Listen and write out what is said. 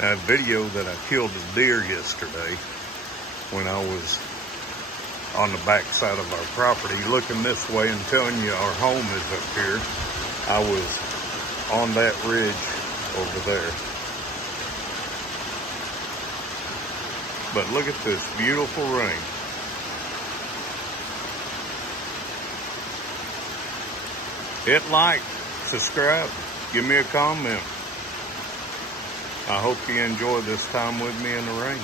a video that I killed a deer yesterday when I was on the back side of our property looking this way and telling you our home is up here. I was on that ridge over there. But look at this beautiful rain. Hit like, subscribe, give me a comment. I hope you enjoy this time with me in the rain.